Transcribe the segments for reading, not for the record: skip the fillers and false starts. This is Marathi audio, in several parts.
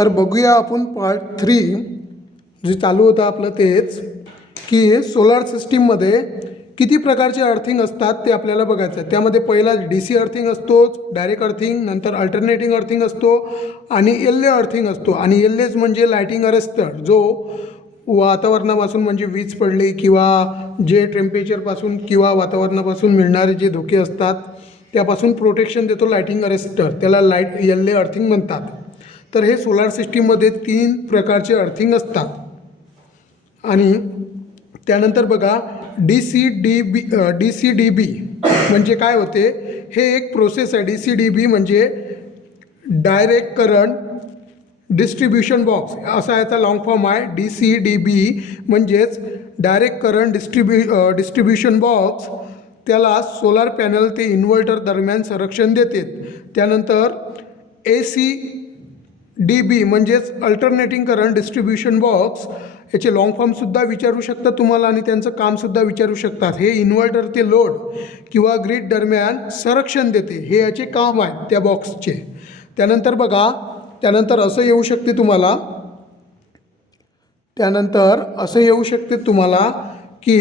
तर बघूया आपण पार्ट 3 जे चालू होतं आपलं तेच की सोलार सिस्टीममध्ये किती प्रकारचे अर्थिंग असतात ते आपल्याला बघायचं आहे. त्यामध्ये पहिला DC अर्थिंग असतोच, डायरेक्ट अर्थिंग, नंतर अल्टरनेटिंग अर्थिंग असतो आणि एल ए अर्थिंग असतो. आणि एल एज म्हणजे लाइटिंग अरेस्टर, जो वातावरणापासून म्हणजे वीज पडली किंवा जे टेम्परेचरपासून किंवा वातावरणापासून मिळणारे जे धोके असतात त्यापासून प्रोटेक्शन देतो लाइटिंग अरेस्टर, त्याला एल ए अर्थिंग म्हणतात. तर हे सोलार सिस्टीममध्ये 3 प्रकारचे अर्थिंग असतात. आणि त्यानंतर बघा DCDB म्हणजे काय होते, हे एक प्रोसेस आहे. DCDB म्हणजे डायरेक्ट करंट डिस्ट्रीब्यूशन बॉक्स असा याचा लॉंग फॉर्म आहे. DCDB म्हणजेच डायरेक्ट करंट डिस्ट्रीब्यूशन बॉक्स, त्याला सोलार पॅनल ते इन्व्हर्टर दरम्यान संरक्षण देते. त्यानंतर ACDB म्हणजेच अल्टरनेटिंग करंट डिस्ट्रीब्यूशन बॉक्स, याचे लॉंग फॉर्मसुद्धा विचारू शकतात तुम्हाला आणि त्यांचं कामसुद्धा विचारू शकतात. हे इन्व्हर्टर ते लोड किंवा ग्रीड दरम्यान संरक्षण देते, हे याचे काम आहे त्या बॉक्सचे. त्यानंतर बघा, त्यानंतर असं येऊ शकते तुम्हाला की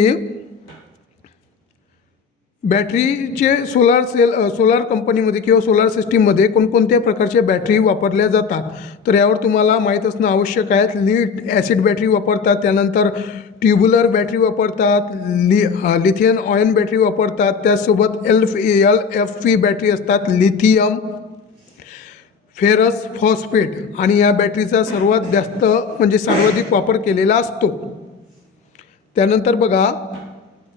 बॅटरीचे सोलार कंपनीमध्ये किंवा सोलार सिस्टीममध्ये कोणकोणत्या प्रकारच्या बॅटरी वापरल्या जातात, तर यावर तुम्हाला माहीत असणं आवश्यक आहे. लीड ॲसिड बॅटरी वापरतात, त्यानंतर ट्युब्युलर बॅटरी वापरतात, लिथियम आयन बॅटरी वापरतात, त्याचसोबत LFP बॅटरी असतात, लिथियम फेरस फॉस्फेट, आणि या बॅटरीचा सर्वात जास्त म्हणजे सर्वाधिक वापर केलेला असतो. त्यानंतर बघा,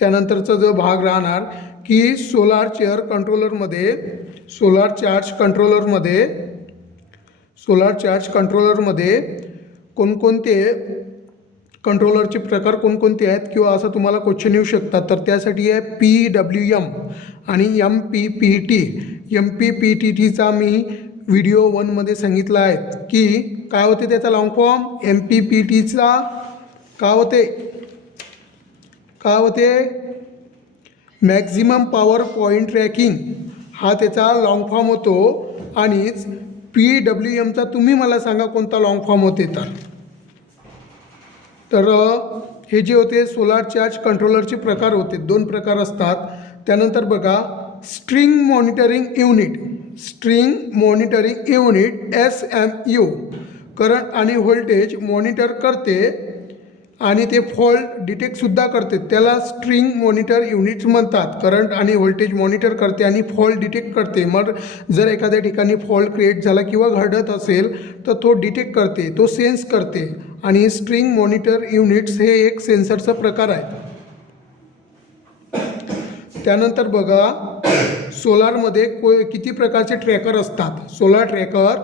त्यानंतरचा जो भाग राहणार की सोलार चार्ज कंट्रोलरमध्ये कोणकोणते कंट्रोलरचे प्रकार कोणकोणते आहेत किंवा असं तुम्हाला क्वेश्चन येऊ शकतात. तर त्यासाठी आहे PWM आणि MPPT. MPPTचा मी व्हिडिओ 1मध्ये सांगितलं आहे की काय होते त्याचा लॉंग फॉर्म. MPPTचा काय होते मॅक्झिमम पॉवर पॉईंट ट्रॅकिंग, हा त्याचा लॉंग फॉर्म होतो. आणि PWMचा तुम्ही मला सांगा कोणता लॉंग फॉर्म होते. तर हे जे होते सोलार चार्ज कंट्रोलरचे प्रकार होते, 2 प्रकार असतात. त्यानंतर बघा string monitoring unit SMU current आणि व्होल्टेज मॉनिटर करते आणि ते फॉल्ट डिटेक्टसुद्धा करते, त्याला स्ट्रिंग मॉनिटर युनिट्स म्हणतात. करंट आणि व्होल्टेज मॉनिटर करते आणि फॉल्ट डिटेक्ट करते. मग जर एखाद्या ठिकाणी फॉल्ट क्रिएट झाला किंवा घडत असेल तर तो डिटेक्ट करते, तो सेन्स करते. आणि स्ट्रिंग मॉनिटर युनिट्स हे एक सेन्सरचा प्रकार आहे. त्यानंतर बघा सोलारमध्ये किती प्रकारचे ट्रॅकर असतात. सोलार ट्रॅकर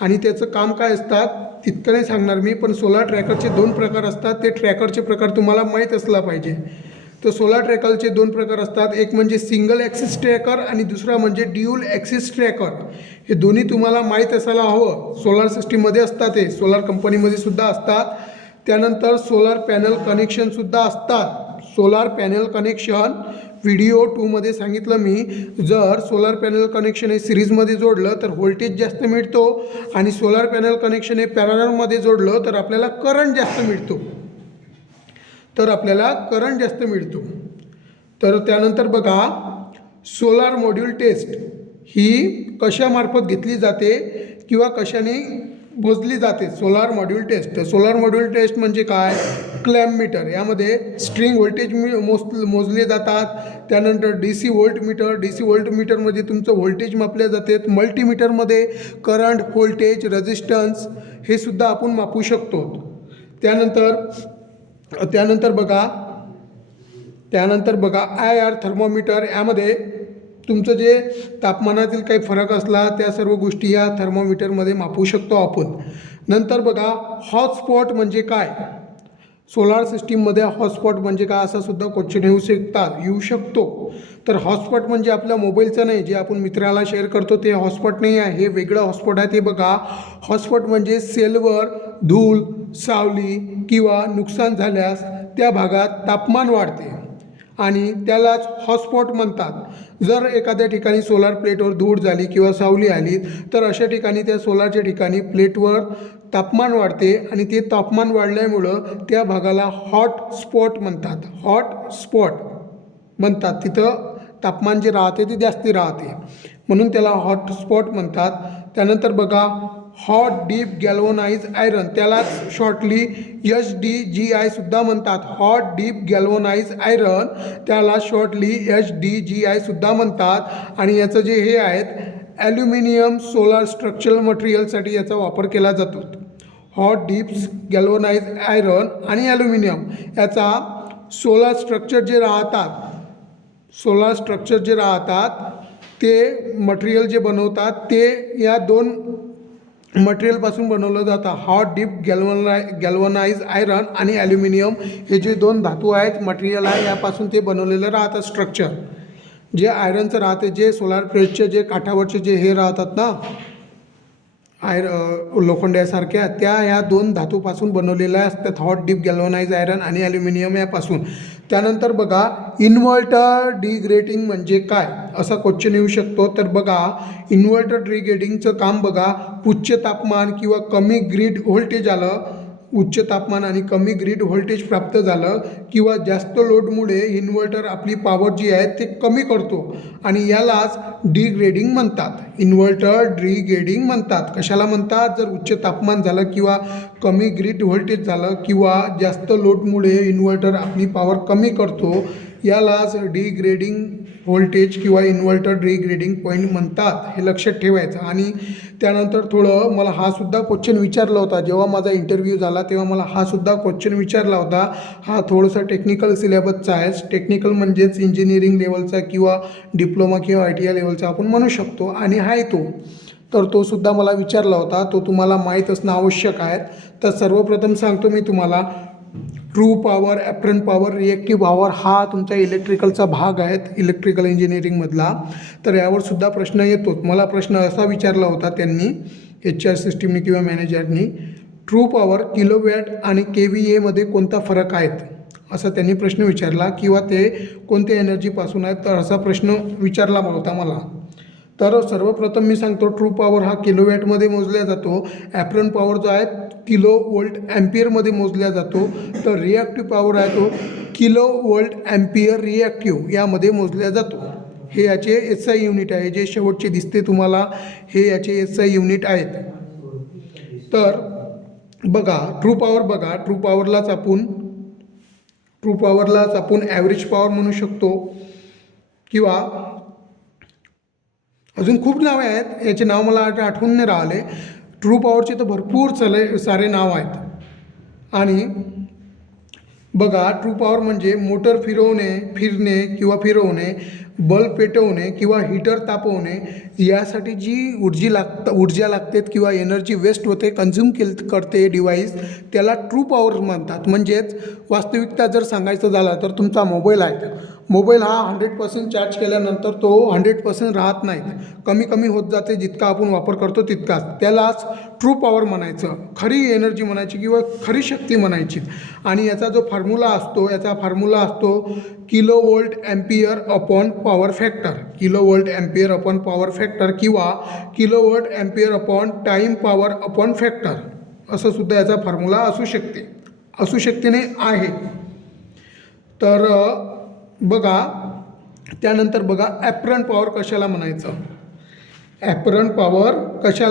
आणि त्याचं काम काय असतात तितकं नाही सांगणार मी, पण सोलार ट्रॅकरचे 2 प्रकार असतात. ते ट्रॅकरचे प्रकार तुम्हाला माहीत असला पाहिजे. तर सोलार ट्रॅकरचे 2 प्रकार असतात, एक म्हणजे सिंगल ॲक्सिस ट्रॅकर आणि दुसरा म्हणजे ड्युअल ॲक्सिस ट्रॅकर. हे दोन्ही तुम्हाला माहीत असायला हवं. सोलार सिस्टीममध्ये असतात, हे सोलार कंपनीमध्ये सुद्धा असतात. त्यानंतर सोलार पॅनल कनेक्शनसुद्धा असतात. सोलार पॅनल कनेक्शन व्हिडिओ 2मध्ये सांगितलं मी. जर सोलार पॅनल कनेक्शन हे सिरीजमध्ये जोडलं तर व्होल्टेज जास्त मिळतो आणि सोलार पॅनल कनेक्शन हे पॅरललमध्ये जोडलं तर आपल्याला करंट जास्त मिळतो. तर त्यानंतर बघा सोलार मॉड्यूल टेस्ट ही कशामार्फत घेतली जाते किंवा कशाने मोजली जाते. सोलार मॉड्यूल टेस्ट म्हणजे काय, क्लॅम्प मीटर, यामध्ये स्ट्रिंग व्होल्टेज मोजले जातात. त्यानंतर DC व्होल्टमीटरमध्ये तुमचं व्होल्टेज मापले जाते. मल्टीमीटरमध्ये करंट, व्होल्टेज, रेझिस्टन्स हे सुद्धा आपण मापू शकतो. त्यानंतर बघा IR थर्मोमीटर, यामध्ये तुमचं जे तापमानातील काही फरक असला त्या सर्व गोष्टी या थर्मोमीटरमध्ये मापू शकतो आपण. नंतर बघा हॉटस्पॉट म्हणजे काय. सोलार सिस्टीममध्ये हॉटस्पॉट म्हणजे काय असा सुद्धा क्वेश्चन येऊ शकतो. तर हॉटस्पॉट म्हणजे आपल्या मोबाईलचं नाही, जे आपण मित्राला शेअर करतो ते हॉटस्पॉट नाही आहे, हे वेगळं हॉटस्पॉट आहे. ते बघा हॉटस्पॉट म्हणजे सेलवर धूळ, सावली किंवा नुकसान झाल्यास त्या भागात तापमान वाढते आणि त्यालाच हॉटस्पॉट म्हणतात. जर एखाद्या ठिकाणी सोलार प्लेटवर धूळ झाली किंवा सावली आली तर अशा ठिकाणी त्या सोलारच्या ठिकाणी प्लेटवर तापमान वाढते आणि ते तापमान वाढल्यामुळं त्या भागाला हॉट स्पॉट म्हणतात. हॉट स्पॉट म्हणतात. तिथं तापमान जे राहते ते जास्ती राहते म्हणून त्याला हॉट स्पॉट म्हणतात. त्यानंतर बघा हॉट डीप गॅल्वनाइज आयरन, त्यालाच शॉर्टली HDGI सुद्धा म्हणतात. हॉट डीप गॅल्वनाइज आयरन त्याला शॉर्टली HDGI सुद्धा म्हणतात. आणि याचं जे हे आहेत ॲल्युमिनियम सोलार स्ट्रक्चरल मटेरियलसाठी याचा वापर केला जातो. हॉट डीप गॅल्वनाइज आयरन आणि ॲल्युमिनियम याचा सोलार स्ट्रक्चर जे राहतात ते मटेरियल जे बनवतात ते या दोन मटेरियलपासून बनवलं जातं. हॉट डीप गॅल्वनाइज आयरन आणि ॲल्युमिनियम हे जे दोन धातू आहेत, मटेरियल आहे, यापासून ते बनवलेलं राहतं स्ट्रक्चर. जे आयरनचं राहते, जे सोलार प्लेटचे जे काठावरचे जे हे राहतात ना लोखंडासारख्या, त्या ह्या दोन धातूपासून बनवलेल्या असतात. हॉट डीप गॅल्वनाइज आयरन आणि ॲल्युमिनियम यापासून. त्यानंतर बघा इन्व्हर्टर डिग्रेडिंग म्हणजे काय असा क्वेश्चन येऊ शकतो. तर बघा इन्व्हर्टर डिग्रेडिंगचं काम बघा, उच्च तापमान किंवा कमी ग्रीड व्होल्टेज आलं, उच्च तापमान आणि कमी ग्रीड व्होल्टेज प्राप्त झालं किंवा जास्त लोडमुळे इन्व्हर्टर आपली पॉवर जी आहे ते कमी करतो आणि यालाच डिग्रेडिंग म्हणतात. इन्व्हर्टर डिग्रेडिंग म्हणतात. कशाला म्हणतात? जर उच्च तापमान झालं किंवा कमी ग्रीड व्होल्टेज झालं किंवा जास्त लोडमुळे इन्व्हर्टर आपली पॉवर कमी करतो, यालाच डिग्रेडिंग व्होल्टेज किंवा इन्व्हर्टर डिग्रेडिंग पॉईंट म्हणतात. हे लक्षात ठेवायचं. आणि त्यानंतर थोडं मला हा सुद्धा क्वेश्चन विचारला होता, जेव्हा माझा इंटरव्ह्यू झाला तेव्हा मला हा सुद्धा क्वेश्चन विचारला होता. हा थोडंसं टेक्निकल सिलेबसचा आहे. टेक्निकल म्हणजेच इंजिनिअरिंग लेवलचा किंवा डिप्लोमा किंवा ITI लेवलचा आपण म्हणू शकतो आणि आहे तो. तर तो सुद्धा मला विचारला होता, तो तुम्हाला माहीत असणं आवश्यक आहे. तर सर्वप्रथम सांगतो मी तुम्हाला, true power, apparent power, reactive power हा तुमचा इलेक्ट्रिकलचा भाग आहे, इलेक्ट्रिकल इंजिनिअरिंगमधला. तर यावर सुद्धा प्रश्न येतो. मला प्रश्न असा विचारला होता त्यांनी, HR सिस्टीमने किंवा मॅनेजरनी, ट्रू पॉवर किलोवॅट आणि KVA मध्ये कोणता फरक आहेत असा त्यांनी प्रश्न विचारला, किंवा ते कोणत्या एनर्जीपासून आहेत, तर असा प्रश्न विचारला होता मला. तर सर्वप्रथम मी सांगतो, ट्रू पॉवर हा किलोवॅटमध्ये मोजला जातो. ॲपरंट पॉवर जो आहे किलो वोल्ट ॲम्पियरमध्ये मोजला जातो. तर रिॲक्टिव्ह पॉवर आहे तो किलो वोल्ट ॲम्पियर रिॲक्टिव्ह यामध्ये मोजला जातो. हे याचे SI युनिट आहे. जे शेवटचे दिसते तुम्हाला हे याचे SI युनिट आहेत. तर बघा ट्रू पॉवर, बघा ट्रू पॉवरलाच आपण ॲव्हरेज पॉवर म्हणू शकतो किंवा अजून खूप नावे आहेत. याचे नाव मला आठवून नाही राहिले. ट्रू पॉवरचे तर भरपूर सारे नाव आहेत. आणि बघा ट्रू पॉवर म्हणजे मोटर फिरणे किंवा फिरवणे, बल्ब पेटवणे किंवा हीटर तापवणे, यासाठी जी ऊर्जा लागते किंवा एनर्जी वेस्ट होते, कन्झ्युम करते डिव्हाइस, त्याला ट्रू पॉवर म्हणतात. म्हणजेच वास्तविकता जर सांगायचं झालं तर तुमचा मोबाईल हा 100% चार्ज केल्यानंतर तो 100% राहत नाही, कमी होत जाते. जितका आपण वापर करतो तितकाच. त्यालाच ट्रू पॉवर म्हणायचं, खरी एनर्जी म्हणायची किंवा खरी शक्ती म्हणायची. आणि याचा जो फॉर्म्युला असतो kilo volt ampere upon power factor, kilo volt ampere upon power factor किंवा kilo volt ampere upon time power upon factor, असं सुद्धा याचा फॉर्म्युला असू शकते आहे. तर बघा त्यानंतर बघा ॲपरंट पॉवर कशाला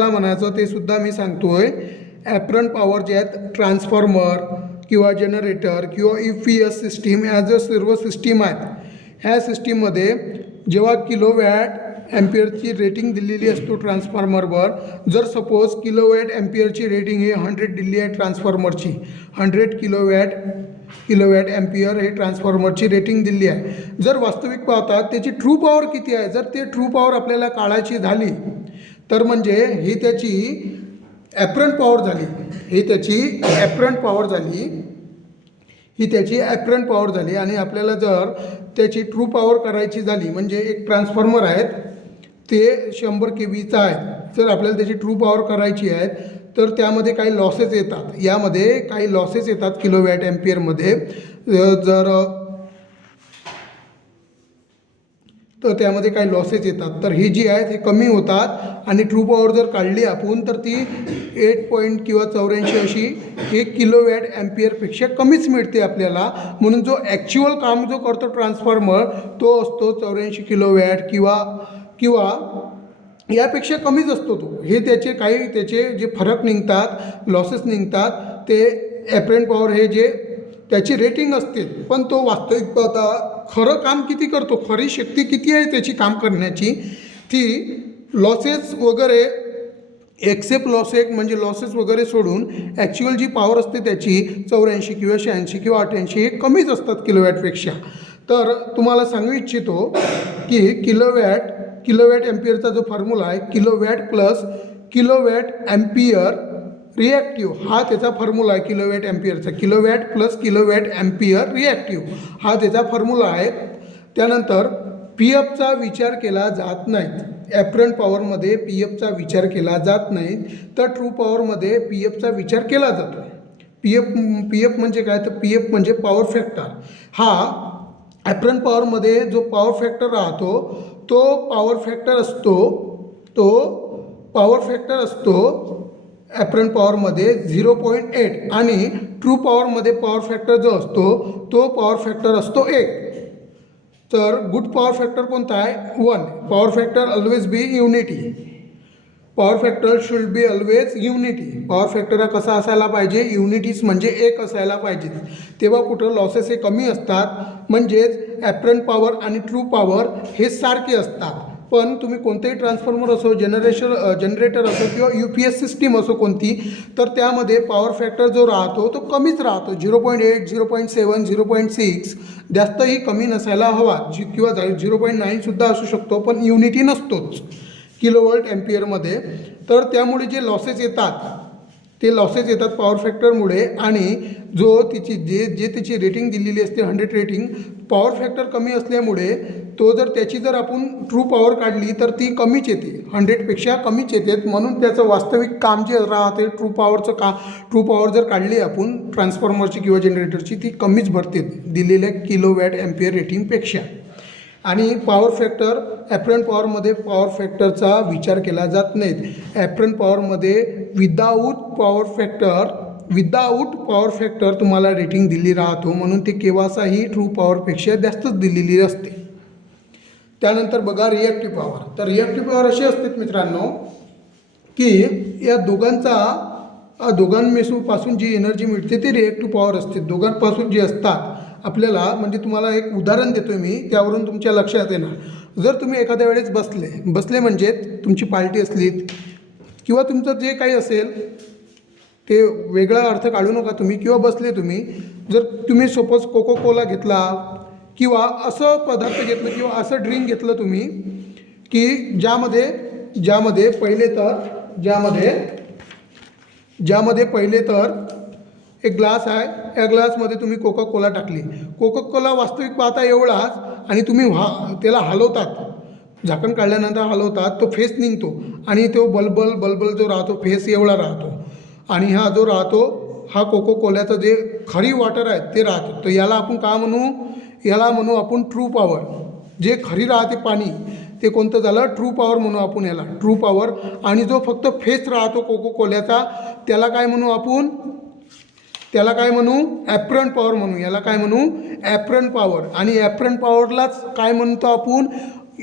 म्हणायचं ते सुद्धा मी सांगतोय. ॲपरंट पॉवर जे आहेत ट्रान्सफॉर्मर किंवा जनरेटर किंवा EPS सिस्टीम, ह्या जर सर्व सिस्टीम आहेत, ह्या सिस्टीममध्ये जेव्हा किलोवॅट ॲम्पियरची रेटिंग दिलेली असतो ट्रान्सफॉर्मरवर, जर सपोज किलोवॅट ॲम्पियरची रेटिंग हे 100 दिली आहे ट्रान्सफॉर्मरची, 100 किलोवॅट ॲम्पियर हे ट्रान्सफॉर्मरची रेटिंग दिली आहे. जर वास्तविक पाहता त्याची ट्रू पॉवर किती आहे, जर ते ट्रू पॉवर आपल्याला काढायची झाली तर म्हणजे ही त्याची ॲपरंट पॉवर झाली. आणि आपल्याला जर त्याची ट्रू पॉवर करायची झाली, म्हणजे एक ट्रान्सफॉर्मर आहेत ते 100 kVचा आहे, जर आपल्याला त्याची ट्रू पॉवर करायची आहे तर त्यामध्ये काही लॉसेस येतात. किलोवॅट ॲम्पियरमध्ये तर त्यामध्ये काही लॉसेस येतात, तर हे जी आहेत हे कमी होतात आणि ट्रू पॉवर जर काढली आपण तर ती 8 पॉईंट किंवा 84 अशी 1 किलोवॅट ॲम्पियरपेक्षा कमीच मिळते आपल्याला. म्हणून जो ॲक्च्युअल काम जो करतो ट्रान्सफॉर्मर तो असतो 84 किलोवॅट किंवा किंवा यापेक्षा कमीच असतो तो. हे त्याचे जे फरक निघतात, लॉसेस निघतात, ते ॲपरंट पॉवर हे जे त्याची रेटिंग असते, पण तो वास्तविक पाहता खरं काम किती करतो, खरी शक्ती किती आहे त्याची काम करण्याची, ती लॉसेस वगैरे एक्सेप्ट लॉसेस म्हणजे लॉसेस वगैरे सोडून ॲक्च्युअल जी पॉवर असते त्याची 84 किंवा 86 किंवा 88 हे कमीच असतात किलोवॅटपेक्षा. तर तुम्हाला सांगू इच्छितो की किलोवॅट ॲम्पियरचा जो फॉर्म्युला आहे, kilowatt plus kilowatt ampere reactive हा त्याचा फॉर्म्युला आहे. किलोवॅट ॲम्पियरचा kilowatt plus kilowatt ampere reactive हा त्याचा फॉर्म्युला आहे. त्यानंतर पी एफचा विचार केला जात नाही. ॲपरंट पॉवरमध्ये पी एफचा विचार केला जात नाही, तर ट्रू पॉवरमध्ये पी एफचा विचार केला जातो. पी एफ म्हणजे काय, तर पी एफ म्हणजे पॉवर फॅक्टर. हा ॲपरंट पॉवरमध्ये जो पॉवर फॅक्टर राहतो तो पॉवर फॅक्टर असतो ॲपरंट पॉवरमध्ये 0.8 आणि ट्रू पॉवरमध्ये पॉवर फॅक्टर जो असतो तो पॉवर फॅक्टर असतो 1. तर गुड पॉवर फॅक्टर कोणता आहे, 1. Power factor always be unity. Power factor should be always unity. Power factor हा कसा असायला पाहिजे, युनिटीज म्हणजे 1 असायला पाहिजे. तेव्हा कुठं लॉसेस हे कमी असतात, म्हणजेच ॲपरंट पॉवर आणि ट्रू पॉवर हे सारखे असतात. पण तुम्ही कोणतेही ट्रान्सफॉर्मर असो, जनरेटर असो किंवा UPS सिस्टीम असो कोणती, तर त्यामध्ये पॉवर फॅक्टर जो राहतो तो कमीच राहतो. 0.8, 0.7, 0.6 जास्तही कमी नसायला हवा, किंवा 0.9सुद्धा असू शकतो, पण युनिटी नसतोच किलोवोल्ट ॲम्पियरमध्ये. तर त्यामुळे जे लॉसेस येतात ते लॉसेस येतात पॉवर फॅक्टरमुळे. आणि जो तिची रेटिंग दिलेली असते 100 रेटिंग, पॉवर फॅक्टर कमी असल्यामुळे त्याची जर आपण ट्रू पॉवर काढली तर ती कमीच येते, 100पेक्षा कमीच येते. म्हणून त्याचं वास्तविक काम जे राहते ट्रू पॉवर जर काढली आपण ट्रान्सफॉर्मरची किंवा जनरेटरची, ती कमीच भरते दिलेल्या किलोवॅट ॲम्पियर रेटिंगपेक्षा. आणि पॉवर फॅक्टर ॲपरंट पॉवरमध्ये पॉवर फॅक्टरचा विचार केला जात नाहीत. ॲपरंट पॉवरमध्ये विदाऊट पॉवर फॅक्टर तुम्हाला रेटिंग दिली राहतो, म्हणून ते केव्हाचाही ट्रू पॉवरपेक्षा जास्तच दिलेली असते. त्यानंतर बघा रिॲक्टिव्ह पॉवर. तर रिॲक्टिव्ह पॉवर अशी असते मित्रांनो की या दोघांपासून जी एनर्जी मिळते ते रिॲक्टिव्ह पॉवर असते. दोघांपासून जी असतात आपल्याला, म्हणजे तुम्हाला एक उदाहरण देतो मी, त्यावरून तुमच्या लक्षात येणार. जर तुम्ही एखाद्या वेळेस बसले म्हणजे तुमची पार्टी असली किंवा तुमचं जे काही असेल ते वेगळा अर्थ काढू नका तुम्ही, किंवा बसले तुम्ही, जर तुम्ही सपोज कोको कोला घेतला किंवा असं पदार्थ घेतलं किंवा असं ड्रिंक घेतलं तुम्ही की ज्यामध्ये पहिले तर एक ग्लास आहे, या ग्लासमध्ये तुम्ही कोका कोला टाकली. कोका कोला वास्तविक पाहता एवढाच, आणि तुम्ही त्याला हलवतात, झाकण काढल्यानंतर हलवतात, तो फेस निघतो आणि तो बलबल जो राहतो फेस एवढा राहतो. आणि हा जो राहतो हा कोको कोल्याचं जे खरी वॉटर आहे ते राहतं. तर याला आपण का म्हणू आपण ट्रू पॉवर. जे खरी राहते पाणी ते कोणतं झालं, ट्रू पॉवर म्हणू आपण याला, ट्रू पॉवर. आणि जो फक्त फेस राहतो कोको कोल्याचा त्याला काय म्हणू आपण, ॲपरंट पॉवर म्हणू. याला काय म्हणू, ॲपरंट पॉवर. आणि ॲपरंट पॉवरलाच काय म्हणतो आपण,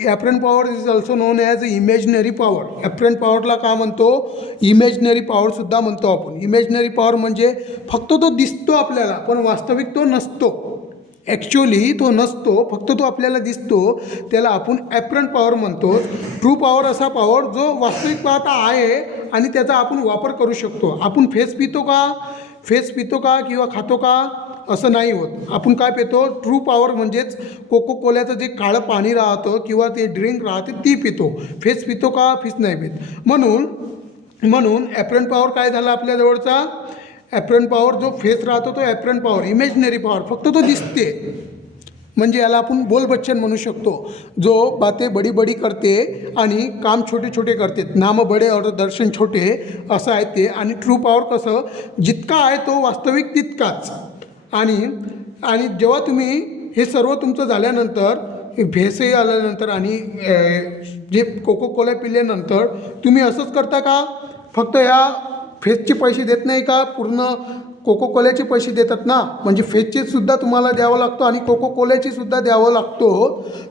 apparent power is also known as imaginary power. Apparent पॉवरला का म्हणतो, इमॅजिनरी पॉवरसुद्धा म्हणतो आपण. इमॅजिनरी पॉवर म्हणजे फक्त तो दिसतो आपल्याला, पण वास्तविक तो नसतो. ॲक्च्युअली तो नसतो, फक्त तो आपल्याला दिसतो, त्याला आपण ॲपरंट पॉवर म्हणतो. ट्रू पॉवर असा पॉवर जो वास्तविक पाहता आहे आणि त्याचा आपण वापर करू शकतो. आपण फेस पितो का किंवा खातो का असं नाही होत. आपण काय पितो, ट्रू पॉवर म्हणजेच कोको कोल्याचं जे काळं पाणी राहतं किंवा ते ड्रिंक राहते ती पितो. फेस पितो का, फेस नाही पित. म्हणून ॲपरंट पॉवर काय झाला आपल्याजवळचा, ॲपरंट पॉवर जो फेस राहतो तो ॲपरंट पॉवर, इमॅजिनरी पॉवर, फक्त तो दिसते. म्हणजे याला आपण बोल बच्चन म्हणू शकतो, जो बातें बड़ी बड़ी करते आणि काम छोटे छोटे करते. नाम बडे और दर्शन छोटे असं आहे ते. आणि ट्रू पॉवर कसं, जितका आहे तो वास्तविक तितकाच. आणि जेव्हा तुम्ही हे सर्व तुमचं झाल्यानंतर भेसही आल्यानंतर आणि जे कोको कोला पिल्यानंतर तुम्ही असंच करता का? फक्त ह्या फेसचे पैसे देत नाही का? पूर्ण कोको कोल्याचे पैसे देतात ना, म्हणजे फेसचे सुद्धा तुम्हाला द्यावं लागतो आणि कोको कोल्याचे सुद्धा द्यावं लागतो.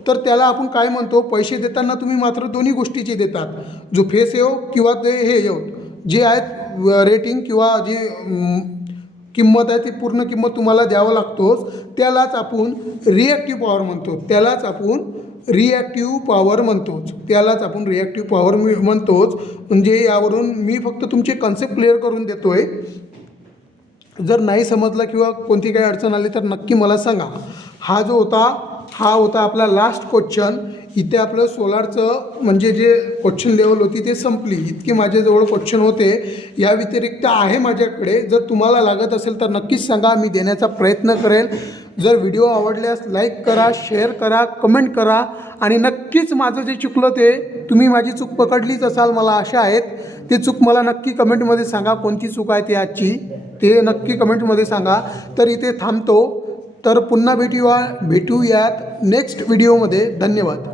तर त्याला आपण काय म्हणतो, पैसे देताना तुम्ही मात्र दोन्ही गोष्टीचे देतात. जो फेस येऊ किंवा ते हे येऊ, जे आहेत रेटिंग किंवा जी किंमत आहे ती पूर्ण किंमत तुम्हाला द्यावं लागतोच. त्यालाच आपण रिॲक्टिव्ह पॉवर म्हणतो. त्यालाच आपण रिॲक्टिव्ह पॉवर म्हणतोच. त्यालाच आपण रिॲक्टिव्ह पॉवर म्हणतोच. म्हणजे यावरून मी फक्त तुमची कन्सेप्ट क्लिअर करून देतो आहे. जर नाही समजलं किंवा कोणती काही अडचण आली तर नक्की मला सांगा. हा होता आपला लास्ट क्वेश्चन. इथे आपलं सोलारचं म्हणजे जे क्वेश्चन लेवल होती ते संपली. इतके माझ्याजवळ क्वेश्चन होते. या व्यतिरिक्त आहे माझ्याकडे. जर तुम्हाला लागत असेल तर नक्कीच सांगा, मी देण्याचा प्रयत्न करेल. जर व्हिडिओ आवडल्यास लाईक करा, शेअर करा, कमेंट करा आणि नक्कीच माझं जे चुकलं ते तुम्ही माझी चूक पकडलीच असाल मला आशा आहेत. ते चूक मला नक्की कमेंटमध्ये सांगा, कोणती चूक आहे ती आजची ते नक्की कमेंटमध्ये सांगा. तर इथे थांबतो. तर पुन्हा भेटूयात नेक्स्ट व्हिडिओमध्ये. धन्यवाद.